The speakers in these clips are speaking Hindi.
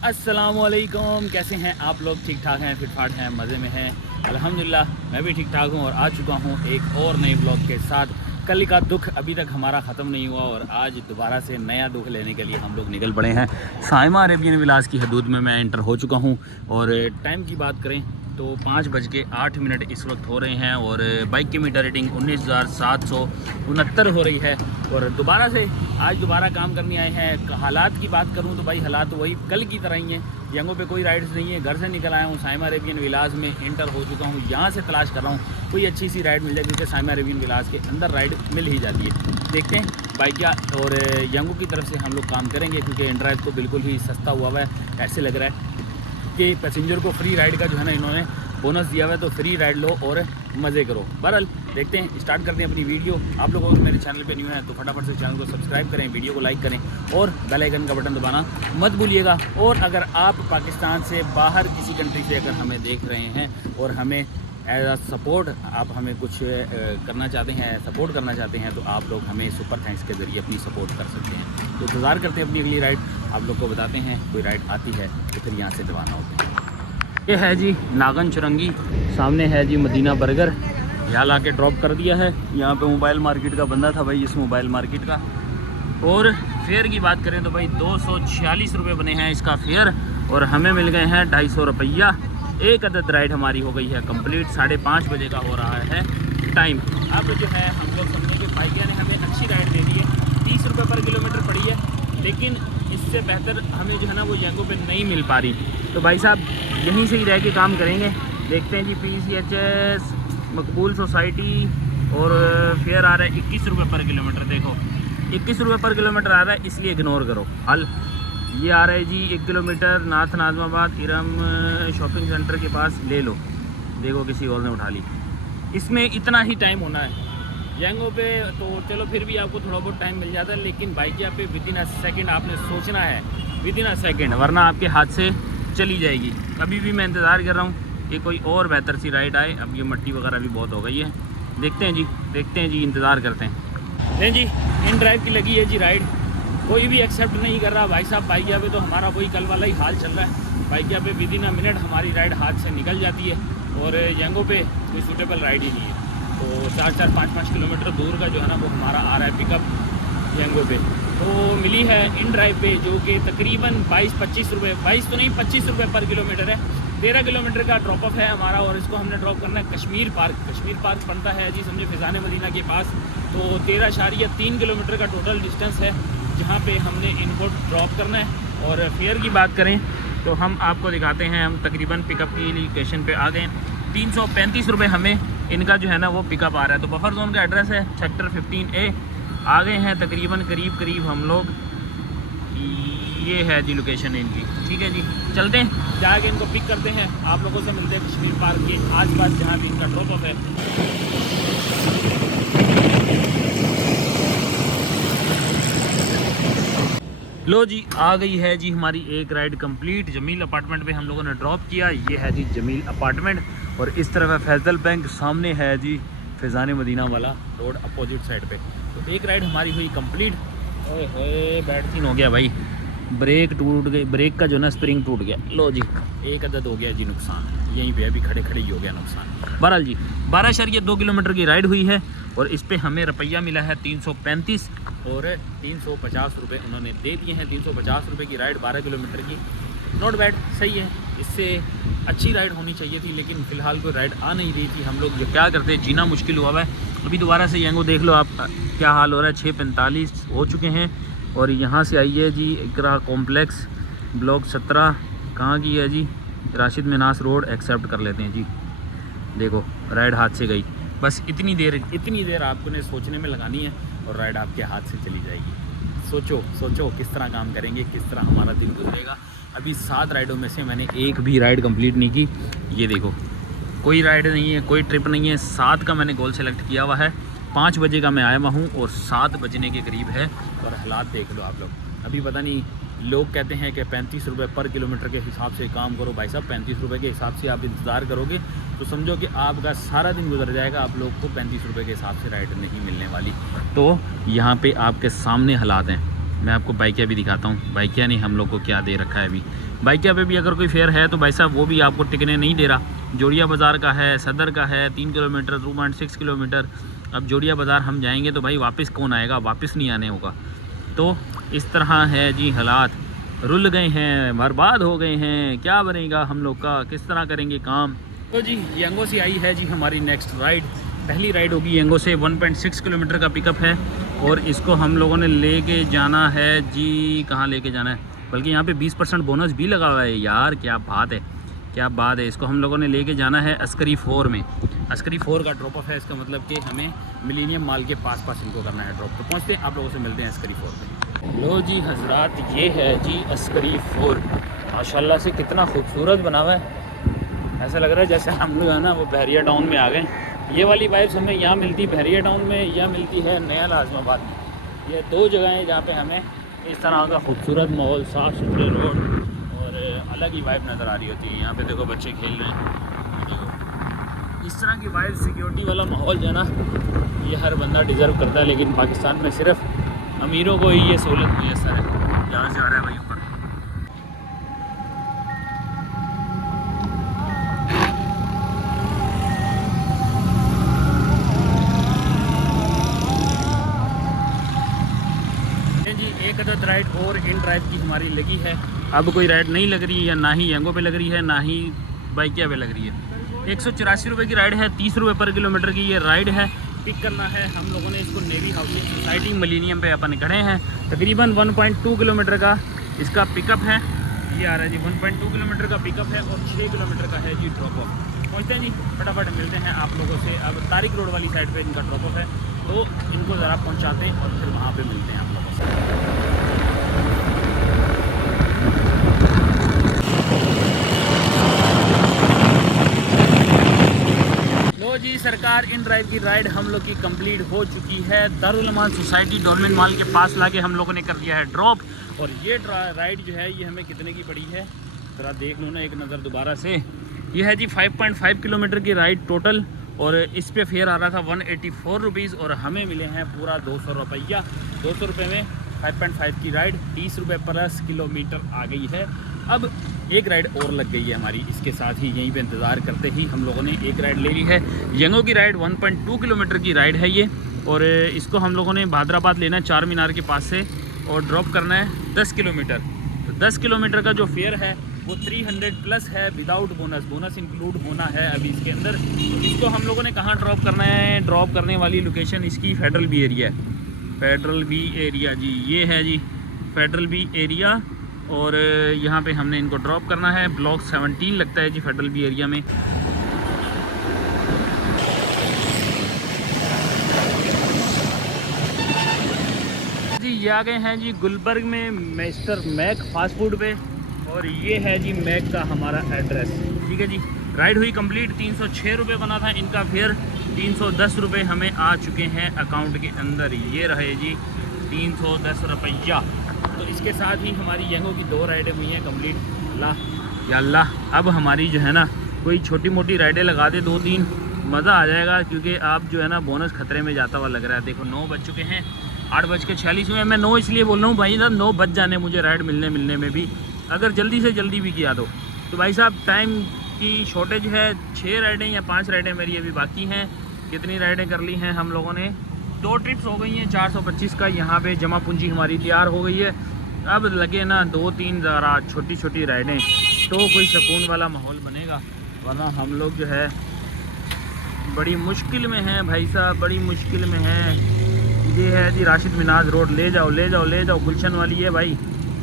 अस्सलामुअलैकुम, कैसे हैं आप लोग? ठीक ठाक हैं, फिट फाट हैं, मज़े में हैं? अल्हम्दुलिल्लाह मैं भी ठीक ठाक हूँ और आ चुका हूँ एक और नए ब्लॉग के साथ। कल का दुख अभी तक हमारा ख़त्म नहीं हुआ और आज दोबारा से नया दुख लेने के लिए हम लोग निकल पड़े हैं। साइमा अरेबियन विलास की हदूद में मैं एंटर हो चुका हूँ और टाइम की बात करें तो 5:08 इस वक्त हो रहे हैं और बाइक की मीटर रेटिंग 19,769 हो रही है। और आज दोबारा काम करने आए हैं। हालात की बात करूं तो भाई हालात वही कल की तरह ही हैं। यंगों पे कोई राइड्स नहीं है। घर से निकल आया हूं, साइमा अरेबियन विलास में एंटर हो चुका हूं। यहां से तलाश कर रहा हूं कोई अच्छी सी राइड मिल जाए, क्योंकि साइमा अरेबियन विलास के अंदर राइड मिल ही जाती है। देखते हैं बाइकिया और यंगों की तरफ से हम लोग काम करेंगे, क्योंकि एंड्राइव तो बिल्कुल ही सस्ता हुआ है। ऐसे लग रहा है कि पैसेंजर को फ्री राइड का जो है ना इन्होंने बोनस दिया हुआ है, तो फ्री राइड लो और मज़े करो। बहरहाल देखते हैं, स्टार्ट करते हैं अपनी वीडियो। आप लोग अगर मेरे चैनल पे न्यू हैं तो फटाफट से चैनल को सब्सक्राइब करें, वीडियो को लाइक करें और बेल आइकन का बटन दबाना मत भूलिएगा। और अगर आप पाकिस्तान से बाहर किसी कंट्री से अगर हमें देख रहे हैं और हमें एज आ सपोर्ट आप हमें कुछ करना चाहते हैं, सपोर्ट करना चाहते हैं, तो आप लोग हमें सुपर थैंक्स के ज़रिए अपनी सपोर्ट कर सकते हैं। तो इंतज़ार करते हैं अपनी अगली राइड। आप लोग को बताते हैं कोई राइड आती है तो फिर यहाँ से दबाना होता है। ये है जी नागन चुरंगी, सामने है जी मदीना बर्गर। यहाँ ला के ड्रॉप कर दिया है। यहाँ पे मोबाइल मार्केट का बंदा था भाई, इस मोबाइल मार्केट का। और फेयर की बात करें तो भाई 246 रुपये बने हैं इसका फेयर और हमें मिल गए हैं 250 रुपया। एक अदद राइड हमारी हो गई है कंप्लीट। 5:30 बजे का हो रहा है टाइम। अब जो है हम लोग समझे कि बाइकिया ने हमें अच्छी राइड दे दी है। 30 रुपये पर किलोमीटर पड़ी है, लेकिन इससे बेहतर हमें जो है ना वो यंगों पे नहीं मिल पा रही। तो भाई साहब यहीं से ही रह के काम करेंगे। देखते हैं जी। PCHS मकबूल सोसाइटी और फेयर आ रहा है 21 रुपये पर किलोमीटर। देखो 21 रुपये पर किलोमीटर आ रहा है, इसलिए इग्नोर करो। हल ये आ रहा है जी 1 किलोमीटर नाथ नाजमाबाद इरम शॉपिंग सेंटर के पास, ले लो। देखो किसी और ने उठा ली। इसमें इतना ही टाइम होना है। यंगों पे तो चलो फिर भी आपको थोड़ा बहुत टाइम मिल जाता है, लेकिन बाइकिया पे विदिन अ सेकेंड आपने सोचना है, विदिन अ सेकेंड, वरना आपके हाथ से चली जाएगी। अभी भी मैं इंतज़ार कर रहा हूँ कि कोई और बेहतर सी राइड आए। अब ये मट्टी वगैरह भी बहुत हो गई है। देखते हैं जी, इंतज़ार करते हैं। नहीं जी, इन ड्राइव की लगी है जी राइड। कोई भी एक्सेप्ट नहीं कर रहा भाई साहब। बाइकिया पे तो हमारा वही कल वाला ही हाल चल रहा है। बाइकिया पे विदिन अ मिनट हमारी राइड हाथ से निकल जाती है और यंगों पे कोई सूटेबल राइड ही नहीं है। तो 4-4, 5-5 किलोमीटर दूर का जो है ना वो हमारा आ रहा है पिकअप यंगों पे। तो मिली है इन ड्राइव पे, जो कि तकरीबन 22-25 रुपये, 22 तो नहीं 25 रुपये पर किलोमीटर है। 13 किलोमीटर का ड्रॉप ऑफ है हमारा और इसको हमने ड्रॉप करना है कश्मीर पार्क पड़ता है जी, समझे फिजान मदीना के पास। तो 13.3 किलोमीटर का टोटल डिस्टेंस है जहाँ पे हमने इनको ड्रॉप करना है। और फेयर की बात करें तो हम आपको दिखाते हैं, हम तकरीबन पिकअप की लोकेशन पे आ गए। 335 रुपये हमें इनका जो है ना वो पिकअप आ रहा है। तो बफर जोन का एड्रेस है सेक्टर 15A। आ गए हैं तकरीबन करीब हम लोग। ये है जी लोकेशन इनकी। ठीक है जी, चलते हैं जाके इनको पिक करते हैं। आप लोगों से मिलते हैं कश्मीर पार्क के आसपास जहाँ भी इनका ड्रॉप ऑफ है। लो जी, आ गई है जी हमारी एक राइड कंप्लीट। जमील अपार्टमेंट पे हम लोगों ने ड्रॉप किया। ये है जी जमील अपार्टमेंट और इस तरफ है फैज़ल बैंक, सामने है जी फिजान मदीना वाला रोड अपोजिट साइड पे। तो एक राइड हमारी हुई कंप्लीट। ओए बैड सीन हो गया भाई, ब्रेक टूट गई, ब्रेक का जो ना स्प्रिंग टूट गया। लो जी, एक अदद हो गया जी नुकसान, यहीं पे अभी खड़े ही हो गया नुकसान। बहरहाल जी 12.2 किलोमीटर की राइड हुई है और इस पर हमें रुपया मिला है 335 और 350 रुपये उन्होंने दे दिए हैं। 350 रुपये की राइड 12 किलोमीटर की, नॉट बैड, सही है। इससे अच्छी राइड होनी चाहिए थी, लेकिन फ़िलहाल कोई राइड आ नहीं रही थी। हम लोग जो क्या करते हैं, जीना मुश्किल हुआ है। अभी दोबारा से यंगो देख लो आप क्या हाल हो रहा है। 6:45 हो चुके हैं और यहाँ से आई है जी इकरा कॉम्प्लेक्स ब्लॉक 17। कहाँ की है जी? राशिद मिनास रोड। एक्सेप्ट कर लेते हैं जी। देखो राइड हाथ से गई। बस इतनी देर आपको सोचने में लगानी है और राइड आपके हाथ से चली जाएगी। सोचो किस तरह काम करेंगे, किस तरह हमारा दिन गुजरेगा। अभी 7 राइडों में से मैंने एक भी राइड कंप्लीट नहीं की। ये देखो कोई राइड नहीं है, कोई ट्रिप नहीं है। 7 का मैंने गोल सेलेक्ट किया हुआ है। 5 बजे का मैं आया हुआ हूँ और 7 बजने के करीब है और हालात देख लो आप लोग। अभी पता नहीं, लोग कहते हैं कि 35 रुपये पर किलोमीटर के हिसाब से काम करो। भाई साहब 35 रुपये के हिसाब से आप इंतज़ार करोगे तो समझो कि आपका सारा दिन गुजर जाएगा। आप लोग को 35 रुपये के हिसाब से राइड नहीं मिलने वाली। तो यहाँ पे आपके सामने हालात हैं। मैं आपको बाइकिया भी दिखाता हूँ। बाइकिया ने हम लोग को क्या दे रखा है अभी। बाइकिया पे भी अगर कोई फेयर है तो भाई साहब वो भी आपको टिकने नहीं दे रहा। जोड़िया बाज़ार का है, सदर का है, 3 किलोमीटर 2.6 किलोमीटर। अब जोड़िया बाज़ार हम जाएंगे तो भाई वापस कौन आएगा, वापस नहीं आने होगा। तो इस तरह है जी हालात, रुल गए हैं, बर्बाद हो गए हैं। क्या बनेगा हम लोग का, किस तरह करेंगे काम। तो जी यंगो से आई है जी हमारी नेक्स्ट राइड। पहली राइड होगी यंगो से। 1.6 किलोमीटर का पिकअप है और इसको हम लोगों ने लेके जाना है जी, कहाँ लेके जाना है, बल्कि यहाँ पे 20% बोनस भी लगा हुआ है यार। क्या बात है, क्या बात है। इसको हम लोगों ने लेके जाना है अस्करी 4 में। अस्करी 4 का ड्रॉप ऑफ है, इसका मतलब कि हमें मिलेनियम माल के पास इनको करना है ड्रॉप। तो पहुँचते हैं, आप लोगों से मिलते हैं अस्करी 4 पे। लो जी हजरात, ये है जी अस्करी 4। माशाल्लाह से कितना खूबसूरत बना हुआ है। ऐसा लग रहा है जैसे हम लोग है ना वो बहरिया टाउन में आ गए। ये वाली वाइब्स हमें यहाँ मिलती बहरिया टाउन में या मिलती है नया लाजमाबाद में। ये दो जगह हैं जहाँ पे हमें इस तरह का खूबसूरत माहौल, साफ़ सुथरे रोड और अलग ही वाइब नज़र आ रही होती है। यहाँ पे देखो बच्चे खेल रहे हैं। इस तरह की वाइब, सिक्योरिटी वाला माहौल जो है ना, ये हर बंदा डिज़र्व करता है। लेकिन पाकिस्तान में सिर्फ अमीरों को ही ये सहूलत मुयसर है। यहाँ से आ रहा है भाई ऊपर। एक अदद राइड और इन ड्राइव की हमारी लगी है। अब कोई राइड नहीं लग रही है, या ना ही यंगो पे लग रही है, ना ही बाइकिया पे लग रही है। 184 रुपये की राइड है, 30 रुपये पर किलोमीटर की ये राइड है। पिक करना है हम लोगों ने इसको नेवी हाउसिंग सोसाइटी मिलेनियम पे अपन खड़े हैं। तकरीबन 1.2 किलोमीटर का इसका पिकअप है। ये आ रहा है जी 1.2 किलोमीटर का पिकअप है और 6 किलोमीटर का है जी ड्रॉप ऑफ। पहुँचते हैं जी, फटाफट मिलते हैं आप लोगों से। अब तारिक रोड वाली साइड पे इनका ड्रॉप ऑफ है, तो इनको ज़रा पहुँचाते हैं और फिर वहाँ पे मिलते हैं आप लोगों से। लो जी सरकार, इन ड्राइव की राइड हम लोग की कंप्लीट हो चुकी है। दारुल अमान सोसाइटी डॉल्मेन मॉल के पास लाके हम लोगों ने कर दिया है ड्रॉप। और ये राइड जो है ये हमें कितने की पड़ी है ज़रा देख लो ना एक नज़र दोबारा से। ये है जी 5.5 किलोमीटर की राइड टोटल और इस पे फेयर आ रहा था 184 रुपीज़ और हमें मिले हैं पूरा 200 रुपया। 200 रुपये में 5.5 की राइड 30 रुपये प्लस किलोमीटर आ गई है। अब एक राइड और लग गई है हमारी। इसके साथ ही यहीं पे इंतज़ार करते ही हम लोगों ने एक राइड ले ली है। यंगो की राइड 1.2 किलोमीटर की राइड है ये और इसको हम लोगों ने भादराबाद लेना है चार मीनार के पास से और ड्रॉप करना है 10 किलोमीटर। तो 10 किलोमीटर का जो फेयर है वो 300 प्लस है विदाउट बोनस। बोनस इंक्लूड होना है अभी इसके अंदर। तो इसको हम लोगों ने कहाँ ड्रॉप करना है, ड्रॉप करने वाली लोकेशन इसकी फेडरल बी एरिया है। फेडरल बी एरिया जी, ये है जी फेडरल बी एरिया और यहाँ पे हमने इनको ड्रॉप करना है। ब्लॉक 17 लगता है जी फेडरल बी एरिया में। जी ये आ गए हैं जी गुलबर्ग में मिस्टर मैक फास्ट फूड पे और ये है जी मैक का हमारा एड्रेस। ठीक है जी, राइड हुई कंप्लीट। 306 रुपये बना था इनका फेयर, 310 रुपये हमें आ चुके हैं अकाउंट के अंदर। ये रहे जी 310 रुपया। तो इसके साथ ही हमारी यंगो की 2 राइडें हुई हैं कंप्लीट। अल्लाह या अल्लाह, अब हमारी जो है ना कोई छोटी मोटी राइडें लगा दे 2-3, मज़ा आ जाएगा। क्योंकि आप जो है ना बोनस खतरे में जाता हुआ लग रहा है। देखो 9 बज चुके हैं, 8:46 हुए। मैं 9 इसलिए बोल रहा हूँ भाई साहब, 9 बज जाने मुझे राइड मिलने में भी। अगर जल्दी से जल्दी भी किया दो तो भाई साहब टाइम की शॉर्टेज है। 6 राइडें या 5 राइडें मेरी अभी बाकी हैं। कितनी राइडें कर ली हैं हम लोगों ने, 2 ट्रिप्स हो गई हैं। 425 का यहाँ पे जमा पूंजी हमारी तैयार हो गई है। अब लगे ना 2-3 ज़रा छोटी छोटी राइडें तो कोई सुकून वाला माहौल बनेगा, वरना हम लोग जो है बड़ी मुश्किल में हैं भाई साहब, बड़ी मुश्किल में हैं। ये है जी राशिद मिनाज रोड, ले जाओ ले जाओ ले जाओ। गुलशन वाली है भाई,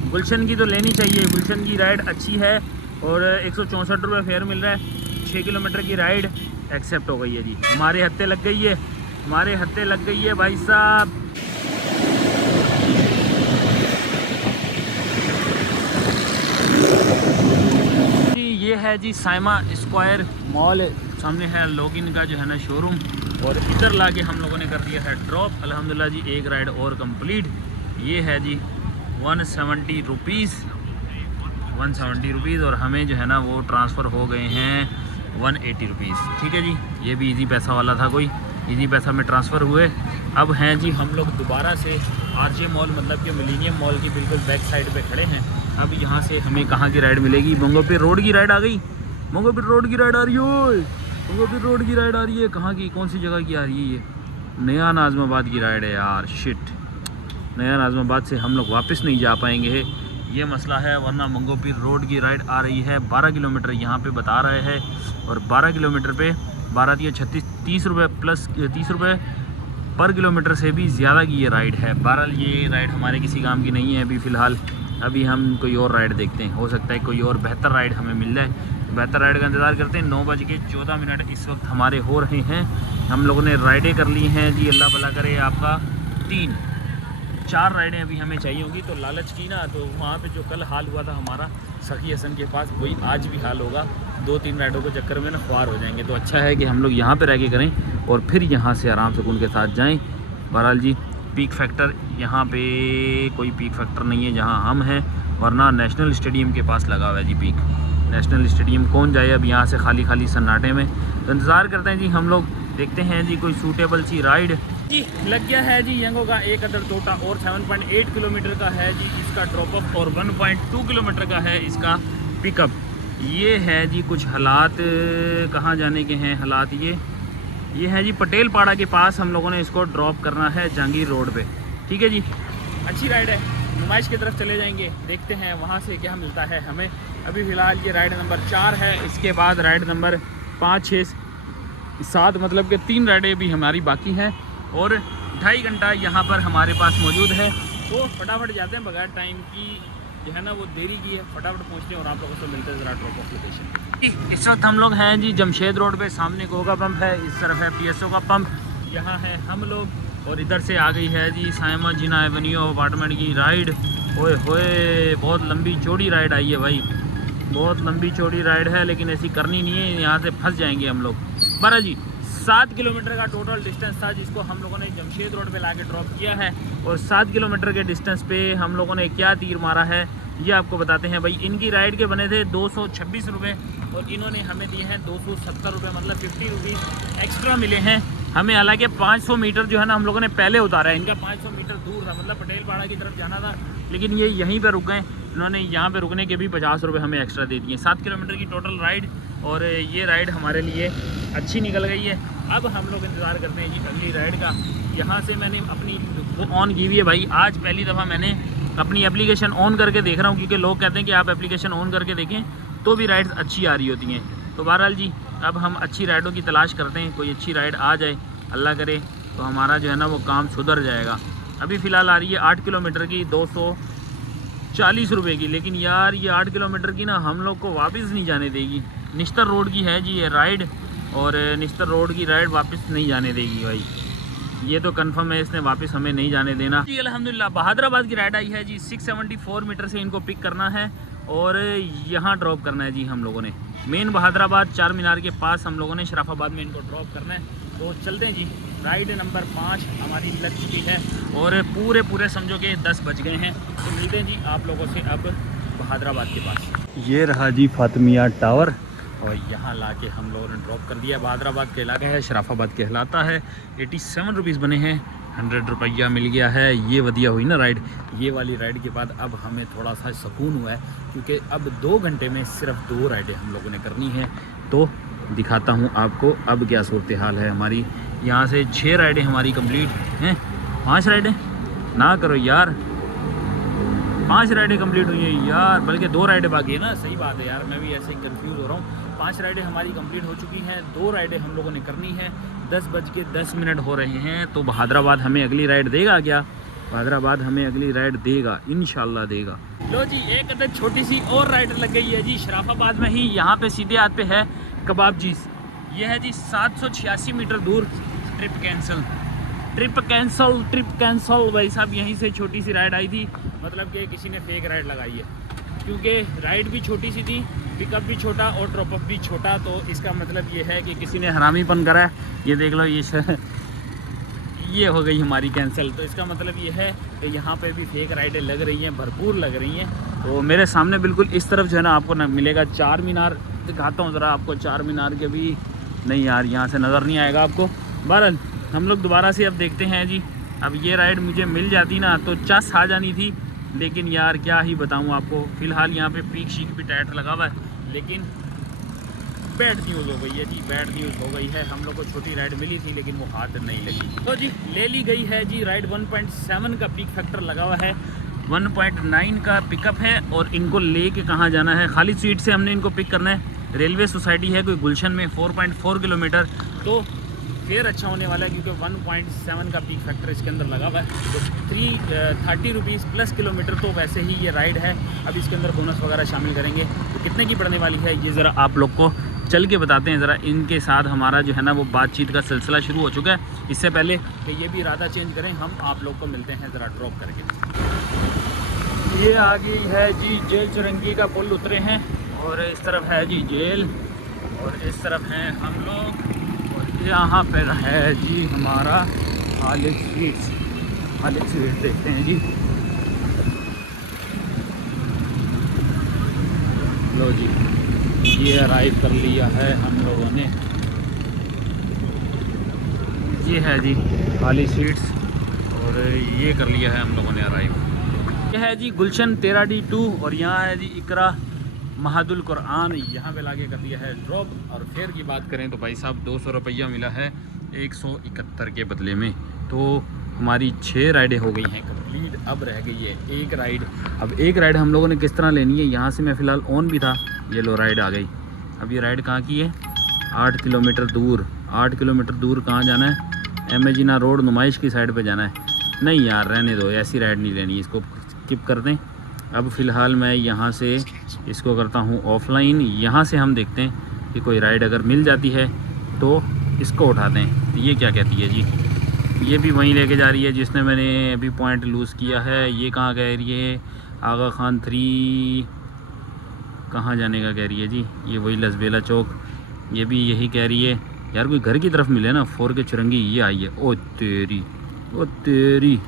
गुलशन की तो लेनी चाहिए। गुलशन की राइड अच्छी है और 164 रुपये फेयर मिल रहा है। 6 किलोमीटर की राइड एक्सेप्ट हो गई है जी। हमारे हत्ते लग गई है, हमारे हत्ते लग गई है भाई साहब। ये है जी साइमा स्क्वायर मॉल, सामने है लॉगिन का जो है ना शोरूम और इधर लाके हम लोगों ने कर दिया है ड्रॉप। अल्हम्दुलिल्लाह जी एक राइड और कंप्लीट। ये है जी 170 रुपीज़, 170 रुपीज़ और हमें जो है ना वो ट्रांसफ़र हो गए हैं 180 रुपीज़। ठीक है जी, ये भी इजी पैसा वाला था कोई। इजी पैसा में ट्रांसफ़र हुए। अब हैं जी हम लोग दोबारा से आरजे मॉल मतलब कि मिलेनियम मॉल की बिल्कुल बैक साइड पे खड़े हैं। अब यहाँ से हमें कहाँ की राइड मिलेगी? मंगोपीर रोड की राइड आ गई। मंगोपीर रोड की राइड आ रही है। मंगोपीर रोड की राइड आ रही है। कहाँ की, कौन सी जगह की आ रही है ये? नया नाज़माबाद की राइड है यार। शिट, नया नाज़माबाद से हम लोग वापस नहीं जा पाएंगे, ये मसला है। वरना मंगोपीर रोड की राइड आ रही है। 12 किलोमीटर यहाँ पे बता रहे हैं और 12 किलोमीटर पे 12 36 30 रुपये प्लस 30 रुपये पर किलोमीटर से भी ज़्यादा की ये राइड है। बहरहाल ये राइड हमारे किसी काम की नहीं है अभी फ़िलहाल। अभी हम कोई और राइड देखते हैं, हो सकता है कोई और बेहतर राइड हमें मिल जाए। बेहतर राइड का इंतज़ार करते हैं। 9:14 इस वक्त हमारे हो रहे हैं। हम लोगों ने राइडें कर ली हैं जी, अल्लाह भला करे आपका। 4 राइडें अभी हमें चाहिए होंगी। तो लालच की ना, तो वहाँ पे जो कल हाल हुआ था हमारा सखी हसन के पास, वही आज भी हाल होगा। 2-3 राइडों के चक्कर में ना ख्वार हो जाएंगे। तो अच्छा है कि हम लोग यहाँ पे रह के करें और फिर यहाँ से आराम से उनके साथ जाएं। बहरहाल जी पीक फैक्टर यहाँ पे कोई पीक फैक्टर नहीं है जहाँ हम हैं, वरना नेशनल स्टेडियम के पास लगा हुआ है जी पीक। नेशनल स्टेडियम कौन जाए अब यहाँ से खाली खाली सन्नाटे में। तो इंतज़ार करते हैं जी हम लोग, देखते हैं जी कोई सूटेबल सी राइड। जी लग गया है जी यंगो का एक अदर तोता और 7.8 किलोमीटर का है जी इसका ड्रॉप ऑफ और 1.2 किलोमीटर का है इसका पिकअप। ये है जी कुछ हालात, कहाँ जाने के हैं हालात। ये है जी पटेल पाड़ा के पास हम लोगों ने इसको ड्रॉप करना है जहांगीर रोड पे। ठीक है जी, अच्छी राइड है। नुमाइश की तरफ चले जाएंगे, देखते हैं वहाँ से क्या मिलता है हमें। अभी फ़िलहाल ये राइड नंबर 4 है। इसके बाद राइड नंबर 5, 6, 7 मतलब कि 3 राइडें भी हमारी बाकी हैं और 2.5 घंटा यहाँ पर हमारे पास मौजूद है। तो फटाफट जाते हैं, बगैर टाइम की जो है ना वो देरी की है, फटाफट पहुँचते हैं और आप लोगों से मिलते हैं ज़रा ड्रॉप ऑफ लोकेशन। इस वक्त हम लोग हैं जी जमशेद रोड पे। सामने गोगा पंप है, इस तरफ है PSO का पंप, यहाँ है हम लोग। और इधर से आ गई है जी साइमा जिना एवेन्यू अपार्टमेंट की राइड। ओए होए बहुत लंबी चौड़ी राइड आई है भाई, बहुत लंबी चौड़ी राइड है, लेकिन ऐसी करनी नहीं है, यहाँ से फंस जाएंगे हम लोग। बरा जी 7 किलोमीटर का टोटल डिस्टेंस था जिसको हम लोगों ने जमशेद रोड पे लाके ड्रॉप किया है। और 7 किलोमीटर के डिस्टेंस पे हम लोगों ने क्या तीर मारा है ये आपको बताते हैं भाई। इनकी राइड के बने थे 226 रुपये और इन्होंने हमें दिए हैं 270 रुपये, मतलब 50 रुपीज़ एक्स्ट्रा मिले हैं हमें। हालांकि 500 मीटर जो है ना हम लोगों ने पहले उतारा है, इनका 500 मीटर दूर था, मतलब पटेल पाड़ा की तरफ जाना था, लेकिन ये यहीं पर रुक गए। इन्होंने यहाँ पे रुकने के भी 50 रुपये हमें एक्स्ट्रा दे दिए। 7 किलोमीटर की टोटल राइड और ये राइड हमारे लिए अच्छी निकल गई है। अब हम लोग इंतज़ार करते हैं जी अगली राइड का। यहाँ से मैंने अपनी वो ऑन की हुई है भाई, आज पहली दफ़ा मैंने अपनी एप्लीकेशन ऑन करके देख रहा हूँ, क्योंकि लोग कहते हैं कि आप एप्लीकेशन ऑन करके देखें तो भी राइड्स अच्छी आ रही होती हैं। तो बहरहाल जी अब हम अच्छी राइडों की तलाश करते हैं, कोई अच्छी राइड आ जाए अल्लाह करे तो हमारा जो है ना वो काम सुधर जाएगा। अभी फ़िलहाल आ रही है 8 किलोमीटर की 240 रुपये की, लेकिन यार ये 8 किलोमीटर की ना हम लोग को वापस नहीं जाने देगी। निश्तर रोड की है जी ये राइड और निश्तर रोड की राइड वापस नहीं जाने देगी भाई, ये तो कंफर्म है, इसने वापस हमें नहीं जाने देना जी। अल्हम्दुलिल्लाह बहादुराबाद की राइड आई है जी। 674 मीटर से इनको पिक करना है और यहाँ ड्रॉप करना है जी हम लोगों ने। मेन बहादुराबाद चार मीनार के पास हम लोगों ने शराफाबाद में इनको ड्रॉप करना है। तो चलते हैं जी, राइड नंबर 5 हमारी लग चुकी है और पूरे समझो कि 10 बज गए हैं। तो मिलते हैं जी आप लोगों से अब बहादुराबाद के पास। ये रहा जी फातिमिया टावर और यहाँ लाके हम लोगों ने ड्रॉप कर दिया। बहादुराबाद के इलाका है, शराफाबाद कहलाता है। 87 रुपीज़ बने हैं, 100 रुपया मिल गया है। ये वधिया हुई ना राइड। ये वाली राइड के बाद अब हमें थोड़ा सा सुकून हुआ है, क्योंकि अब 2 घंटे में सिर्फ 2 राइडें हम लोगों ने करनी है। तो दिखाता हूँ आपको अब क्या सूरत हाल है हमारी। यहाँ से 6 राइडें हमारी कंप्लीट हैं। 5 राइडें ना करो यार, 5 राइडें कंप्लीट हुई हैं यार, बल्कि 2 राइडें बाकी है ना। सही बात है यार, मैं भी ऐसे ही कंफ्यूज हो रहा हूँ। 5 राइडें हमारी कंप्लीट हो चुकी हैं, 2 राइडें हम लोगों ने करनी है। 10:10 हो रहे हैं। तो बहादुराबाद हमें अगली राइड देगा क्या? बहादुराबाद हमें अगली राइड देगा, इंशाल्लाह देगा। लो जी एक अदर छोटी सी और राइड लग गई है जी शराफाबाद में ही। यहाँ पे सीधे हाथ पे है कबाब जीस। ये है जी 786 मीटर दूर। ट्रिप कैंसल भाई साहब। यहीं से छोटी सी राइड आई थी, मतलब कि किसी ने फेक राइड लगाई है, क्योंकि राइड भी छोटी सी थी, पिकअप भी छोटा और ड्रॉप ऑफ भी छोटा। तो इसका मतलब ये है कि किसी ने हरामीपन करा है। ये देख लो ये हो गई हमारी कैंसिल। तो इसका मतलब ये है कि यहाँ पे भी फेक राइडें लग रही हैं, भरपूर लग रही हैं। तो मेरे सामने बिल्कुल इस तरफ जो है ना आपको ना मिलेगा चार मीनार। दिखाता हूँ ज़रा आपको चार मीनार के भी। नहीं यार यहाँ से नज़र नहीं आएगा आपको। बहरहाल हम लोग दोबारा से अब देखते हैं जी। अब ये राइड मुझे मिल जाती ना तो चस आ जानी थी, लेकिन यार क्या ही बताऊं आपको। फ़िलहाल यहाँ पे पीक शीक भी टाइट लगा हुआ है, लेकिन बैड न्यूज़ हो गई है जी, बैड न्यूज़ हो गई है। हम लोग को छोटी राइड मिली थी लेकिन वो हाथ नहीं लगी, तो जी ले ली गई है जी राइड। 1.7 का पीक फैक्टर लगा हुआ है, 1.9 का पिकअप है। और इनको ले के कहाँ जाना है, खाली सीट से हमने इनको पिक करना है। रेलवे सोसाइटी है कोई गुलशन में, 4.4 किलोमीटर, तो फेयर अच्छा होने वाला है क्योंकि 1.7 का पीक फैक्टर इसके अंदर लगा हुआ है। तो 30 रुपीज़ प्लस किलोमीटर तो वैसे ही ये राइड है। अब इसके अंदर बोनस वगैरह शामिल करेंगे तो कितने की पड़ने वाली है ये ज़रा आप लोग को चल के बताते हैं। ज़रा इनके साथ हमारा जो है ना वो बातचीत का सिलसिला शुरू हो चुका है। इससे पहले कि ये भी इरादा चेंज करें, हम आप लोग को मिलते हैं ज़रा ड्रॉप करके। ये आ गई है जी जेल चुरंगी का पुल, उतरे हैं और इस तरफ है जी जेल और इस तरफ हैं हम लोग। और यहाँ पर है जी हमारा खालिद स्वीट्स। खालिद स्वीट्स देखते हैं जी। लो जी, ये अराइव कर लिया है हम लोगों ने। ये है जी खालिद स्वीट्स और ये कर लिया है हम लोगों ने अराइव। ये है जी गुलशन 13D2 और यहाँ है जी इकरा महदुल कुरान, यहाँ पे लाके कर दिया है ड्रॉप। और फेयर की बात करें तो भाई साहब 200 रुपया मिला है 171 के बदले में। तो हमारी 6 राइडें हो गई हैं कंप्लीट, अब रह गई है एक राइड। अब एक राइड हम लोगों ने किस तरह लेनी है, यहाँ से मैं फ़िलहाल ऑन भी था, ये लो राइड आ गई। अब ये राइड कहाँ की है, 8 किलोमीटर दूर। 8 किलोमीटर दूर कहाँ जाना है, एमेजिना रोड नुमाइश की साइड पर जाना है। नहीं यार रहने दो, ऐसी राइड नहीं लेनी, इसको स्किप कर दें। अब फ़िलहाल मैं यहाँ से इसको करता हूँ ऑफलाइन। यहाँ से हम देखते हैं कि कोई राइड अगर मिल जाती है तो इसको उठाते हैं। तो ये क्या कहती है जी, ये भी वहीं लेके जा रही है जिसने मैंने अभी पॉइंट लूज़ किया है। ये कहाँ कह रही है, आगा खान 3 कहाँ जाने का कह रही है जी, ये वही लसबेला चौक। ये भी यही कह रही है यार, कोई घर की तरफ मिले ना। 4 के चुरंगी ये आई है, ओ तेरी ओ तेरी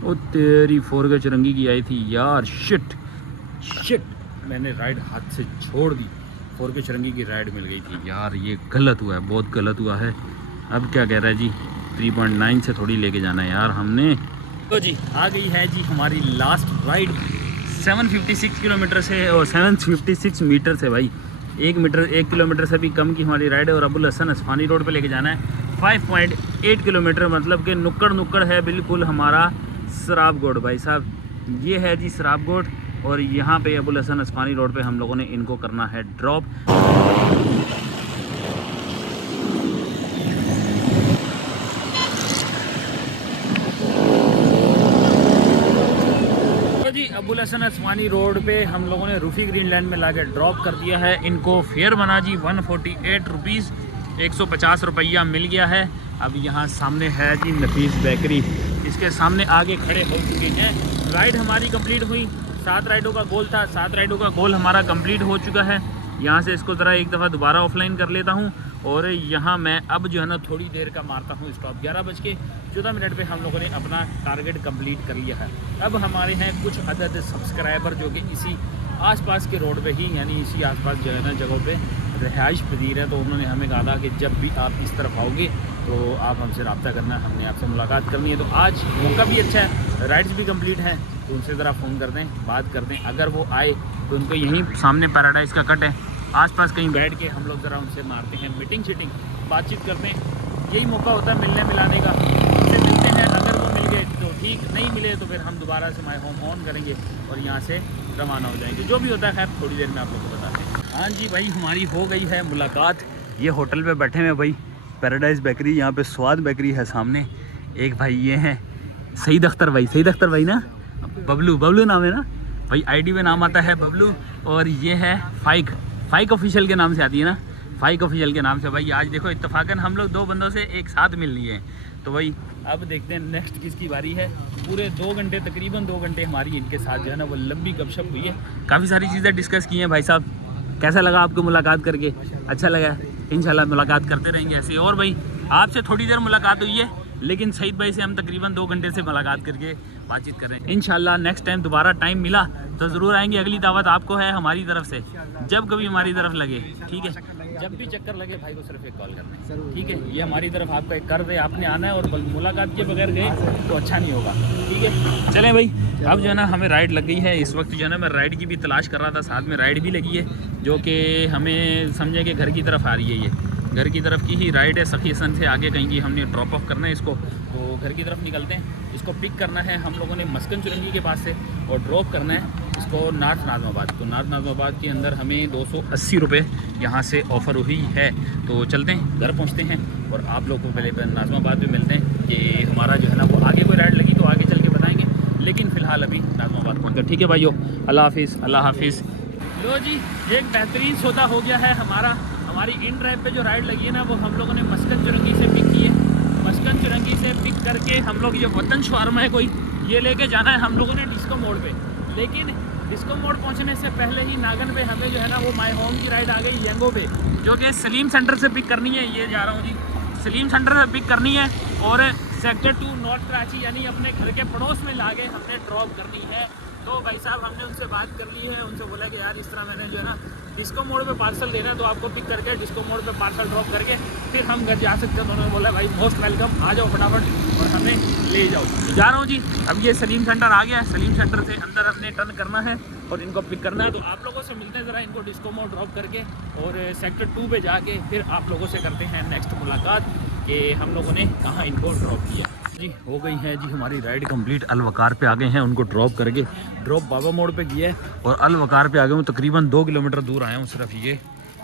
ओ तेरी, 4 के चुरंगी की आई थी यार। शिट मैंने राइड हाथ से छोड़ दी, 4 के चुरंगी की राइड मिल गई थी यार। ये गलत हुआ है, बहुत गलत हुआ है। अब क्या कह रहा है जी, 3.9 से थोड़ी लेके जाना है यार हमने। तो जी आ गई है जी हमारी लास्ट राइड 756 किलोमीटर से और 756 मीटर से। भाई 1 किलोमीटर से भी कम की हमारी राइड है और अबुल हसन असफानी रोड पे लेके जाना है 5.8 किलोमीटर, मतलब कि नुक्कड़ है बिल्कुल हमारा सराबगोड। भाई साहब ये है जी सराबगोड और यहाँ पे अबुल हसन असफानी रोड पे हम लोगों ने इनको करना है ड्रॉप। तो जी अबुल हसन असफानी रोड पे हम लोगों ने रूफी ग्रीन लैंड में लाके ड्रॉप कर दिया है। इनको फेयर बना जी 148 रुपीज़, 150 रुपया मिल गया है। अब यहाँ सामने है जी नफीस बेकरी, इसके सामने आगे खड़े हो चुके हैं। राइड हमारी कंप्लीट हुई, 7 राइडों का गोल था, 7 राइडों का गोल हमारा कंप्लीट हो चुका है। यहाँ से इसको ज़रा एक दफ़ा दोबारा ऑफलाइन कर लेता हूँ और यहाँ मैं अब जो है ना थोड़ी देर का मारता हूँ स्टॉप। 11:14 पे हम लोगों ने अपना टारगेट कंप्लीट कर लिया है। अब हमारे हैं कुछ अदद सब्सक्राइबर जो कि इसी आसपास के रोड पे ही, यानी इसी आसपास जो है ना जगहों पे रिहाइश पजीर है। तो उन्होंने हमें कहा था कि जब भी आप इस तरफ आओगे तो आप हमसे रब्ता करना, हमने आपसे मुलाकात करनी है। तो आज मौका भी अच्छा है, राइड्स भी कंप्लीट हैं, तो उनसे ज़रा फ़ोन कर दें, बात कर दें। अगर वो आए तो उनको यहीं सामने पैराडाइज़ का कट है, आसपास कहीं बैठ के हम लोग ज़रा उनसे मारते हैं मीटिंग शीटिंग, बातचीत करते हैं। यही मौका होता है मिलने मिलाने का। उनसे मिलते हैं, अगर वो मिल गए तो ठीक, नहीं मिले तो फिर हम दोबारा से माई होम ऑन करेंगे और यहाँ से रवाना हो जाएंगे। जो भी होता है खैर थोड़ी देर में आप लोग को बताते हैं। हाँ जी भाई हमारी हो गई है मुलाकात। ये होटल पे बैठे हैं भाई, पैराडाइज़ बेकरी, यहाँ पे स्वाद बेकरी है सामने। एक भाई ये हैं सईद अख्तर भाई, सईद अख्तर भाई ना, बबलू नाम है ना भाई, आईडी में नाम आता है बबलू। और ये है फाइक ऑफिशियल के नाम से आती है ना, फाइक ऑफिशियल के नाम से। भाई आज देखो इत्तेफाकन हम लोग 2 बंदों से एक साथ मिल लिए हैं। तो भाई अब देखते हैं नेक्स्ट किसकी बारी है। पूरे 2 घंटे, तकरीबन 2 घंटे हमारी इनके साथ जो है ना वो लंबी गपशप हुई है। काफ़ी सारी चीज़ें डिस्कस की हैं। भाई साहब कैसा लगा आपको मुलाकात करके? अच्छा लगा, इंशाल्लाह मुलाकात करते रहेंगे ऐसे। और भाई आपसे थोड़ी देर मुलाकात हुई है, लेकिन सईद भाई से हम तकरीबन 2 घंटे से मुलाकात करके बातचीत कर रहे हैं। इंशाल्लाह नेक्स्ट टाइम दोबारा टाइम मिला तो ज़रूर आएंगे। अगली दावत आपको है हमारी तरफ से, जब कभी हमारी तरफ लगे, ठीक है। जब भी चक्कर लगे भाई को सिर्फ एक कॉल करना है, ठीक है। ये हमारी तरफ आपका एक कर दे, आपने आना है, और मुलाकात के बगैर गए तो अच्छा नहीं होगा, ठीक है। चलें भाई, अब जो है ना हमें राइड लग गई है। इस वक्त जो है ना मैं राइड की भी तलाश कर रहा था, साथ में राइड भी लगी है, जो कि हमें समझे कि घर की तरफ आ रही है। ये घर की तरफ की ही राइड है। सखी सन से आगे कहीं की हमने ड्रॉप ऑफ करना है इसको, तो घर की तरफ निकलते हैं। इसको पिक करना है हम लोगों ने मस्कन चुरंगी के पास से, और ड्रॉप करना है इसको नार्थ नाज़माबाद। तो नार्थ नाज़माबाद के अंदर हमें 280 रुपये यहाँ से ऑफ़र हुई है। तो चलते हैं, घर पहुँचते हैं, और आप लोग को पहले नाज़माबाद में मिलते हैं कि हमारा जो है ना वो आगे कोई राइड लगी तो आगे चल के बताएँगे, लेकिन फ़िलहाल अभी नाज़माबाद पहुँच कर, ठीक है भाइयों। अल्लाह हाफिज़, अल्लाह हाफिज़। लो जी, एक बेहतरीन सौदा हो गया है हमारा। हमारी इन ड्राइव पे जो राइड लगी है ना वो हम लोगों ने मस्कन चुरंगी से पिक की है। मस्कन चुरंगी से पिक करके हम लोग ये वतन शवारमा है कोई, ये लेके जाना है हम लोगों ने डिस्को मोड़ पे। लेकिन डिस्को मोड़ पहुंचने से पहले ही नागन पे हमें जो है ना वो माई होम की राइड आ गई यंगो पे, जो कि सलीम सेंटर से पिक करनी है। ये जा रहा हूँ जी, सलीम सेंटर से पिक करनी है, और सेक्टर 2 नॉर्थ कराची यानी अपने घर के पड़ोस में लाके हमने ड्रॉप करनी है। तो भाई साहब हमने उनसे बात कर ली है, उनसे बोला कि यार इस तरह मैंने जो है ना डिस्को मोड़ पे पार्सल देना है, तो आपको पिक करके डिस्को मोड़ पे पार्सल ड्रॉप करके फिर हम घर जा सकते हैं। तो उन्होंने बोला भाई मोस्ट वेलकम, आ जाओ फटाफट और हमें ले जाओ। तो जा रहा हूँ जी, अब ये सलीम सेंटर आ गया है। सलीम सेंटर से अंदर अपने टर्न करना है और इनको पिक करना है। तो आप लोगों से मिलते हैं ज़रा इनको डिस्को मोड़ ड्रॉप करके, और सेक्टर 2 पे जाके फिर आप लोगों से करते हैं नेक्स्ट मुलाकात कि हम लोगों ने कहाँ इनको ड्रॉप किया जी। हो गई है जी हमारी राइड कंप्लीट। अल वकार पे आ गए हैं, उनको ड्रॉप करके। ड्रॉप बाबा मोड़ पे किया है और अल वकार पे आ गए हूँ। तकरीबन 2 किलोमीटर दूर आया हूँ सिर्फ ये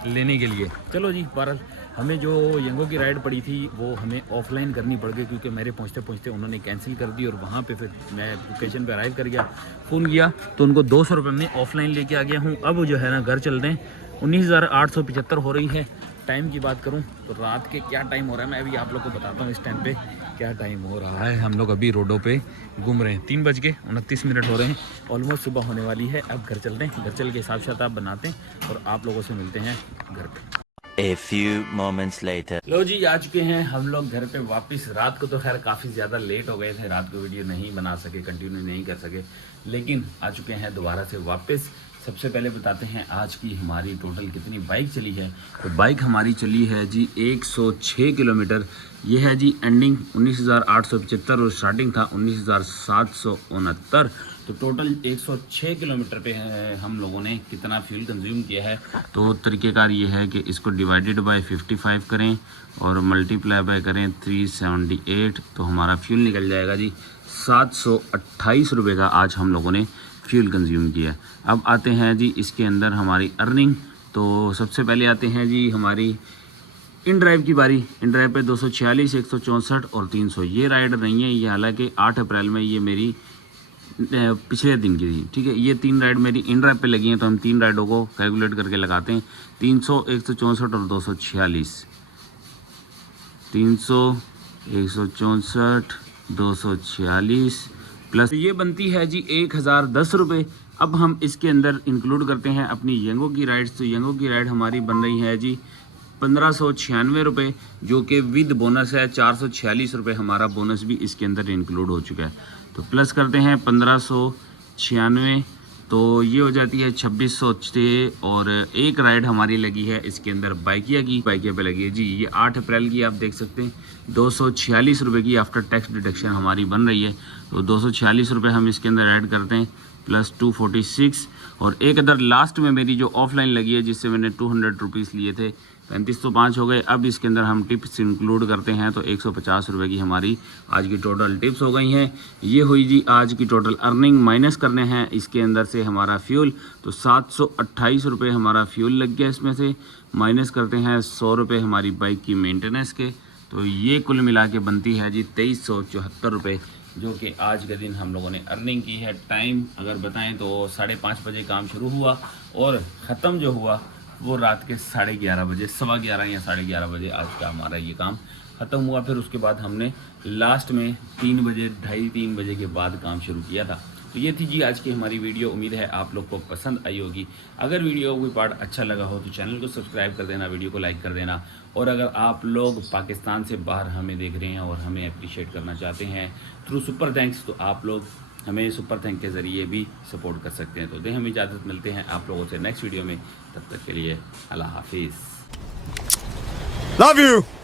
लेने के लिए। चलो जी, बहरहाल हमें जो यंगो की राइड पड़ी थी वो हमें ऑफलाइन करनी पड़ गई, क्योंकि मेरे पहुँचते पहुँचते उन्होंने कैंसिल कर दी। और वहाँ पे फिर मैं लोकेशन पे अराइव कर गया, फ़ोन किया तो उनको 200 रुपये में ऑफलाइन लेके आ गया हूँ। अब जो है ना घर चल रहे हैं। 19,875 हो रही है। टाइम की बात करूं तो रात के क्या टाइम हो रहा है मैं अभी आप लोग को बताता हूं। इस टाइम पे क्या टाइम हो रहा है, हम लोग अभी रोडों पे घूम रहे हैं। 3:29 हो रहे हैं, ऑलमोस्ट सुबह होने वाली है। अब घर चलते हैं, घर चल के हिसाब शताब बनाते हैं और आप लोगों से मिलते हैं घर पे। A few moments later. लो जी, आ चुके हैं हम लोग घर पे वापस। रात को तो खैर काफ़ी ज़्यादा लेट हो गए थे, रात को वीडियो नहीं बना सके, कंटिन्यू नहीं कर सके, लेकिन आ चुके हैं दोबारा से वापस। सबसे पहले बताते हैं आज की हमारी टोटल कितनी बाइक चली है। तो बाइक हमारी चली है जी 106 किलोमीटर। ये है जी एंडिंग 19,875 और स्टार्टिंग था 19,769। तो टोटल 106 किलोमीटर पे है हम लोगों ने कितना फ्यूल कंज्यूम किया है। तो तरीक़ेकार ये है कि इसको डिवाइडेड बाय 55 करें और मल्टीप्लाई बाय करें 378, तो हमारा फ्यूल निकल जाएगा जी 728 रुपये का आज हम लोगों ने फ्यूल कंज्यूम किया। अब आते हैं जी इसके अंदर हमारी अर्निंग। तो सबसे पहले आते हैं जी हमारी इन ड्राइव की बारी। इन ड्राइव पे 246, 164 और 300 ये राइड नहीं है। ये हालांकि 8 अप्रैल में ये मेरी पिछले दिन की थी, ठीक है। ये 3 राइड मेरी इन ड्राइव पे लगी हैं, तो हम 3 राइडों को कैलकुलेट करके लगाते हैं। 300, 164 और 246। 300, 164, 246 प्लस ये बनती है जी 1,010 रुपये। अब हम इसके अंदर इंक्लूड करते हैं अपनी यंगो की राइड्स। तो यंगो की राइड हमारी बन रही है जी 1,596 रुपये, जो कि विद बोनस है। 446 रुपये हमारा बोनस भी इसके अंदर इंक्लूड हो चुका है। तो प्लस करते हैं 1,596, तो ये हो जाती है 2,606। और एक राइड हमारी लगी है इसके अंदर बाइकिया की, बाइकिया पे लगी है जी ये 8 अप्रैल की। आप देख सकते हैं 246 रुपये की आफ्टर टैक्स डिडक्शन हमारी बन रही है। तो 246 रुपये हम इसके अंदर ऐड करते हैं प्लस 246। और एक अदर लास्ट में मेरी जो ऑफलाइन लगी है जिससे मैंने 200 रुपीज़ लिए थे, 3505 हो गए। अब इसके अंदर हम टिप्स इंक्लूड करते हैं तो 150 रुपये की हमारी आज की टोटल टिप्स हो गई हैं। ये हुई जी आज की टोटल अर्निंग। माइनस करने हैं इसके अंदर से हमारा फ्यूल, तो 728 रुपये हमारा फ्यूल लग गया। इसमें से माइनस करते हैं 100 रुपये हमारी बाइक की मेंटेनेंस के, तो ये कुल मिला के बनती है जी 2374 रुपये, जो कि आज के दिन हम लोगों ने अर्निंग की है। टाइम अगर बताएं तो 5:30 बजे काम शुरू हुआ और ख़त्म जो हुआ वो रात के 11:30 बजे, 11:15 या 11:30 बजे आज का हमारा ये काम ख़त्म हुआ। फिर उसके बाद हमने लास्ट में 3 बजे, 2:30-3 बजे के बाद काम शुरू किया था। तो ये थी जी आज की हमारी वीडियो। उम्मीद है आप लोग को पसंद आई होगी। अगर वीडियो कोई पार्ट अच्छा लगा हो तो चैनल को सब्सक्राइब कर देना, वीडियो को लाइक कर देना। और अगर आप लोग पाकिस्तान से बाहर हमें देख रहे हैं और हमें अप्रिशिएट करना चाहते हैं थ्रू सुपर थैंक्स, तो आप लोग हमें सुपर थैंक के ज़रिए भी सपोर्ट कर सकते हैं। तो दें हम इजाज़त, मिलते हैं आप लोगों से नेक्स्ट वीडियो में, तब तक के लिए अल्लाह हाफिज़। Love you!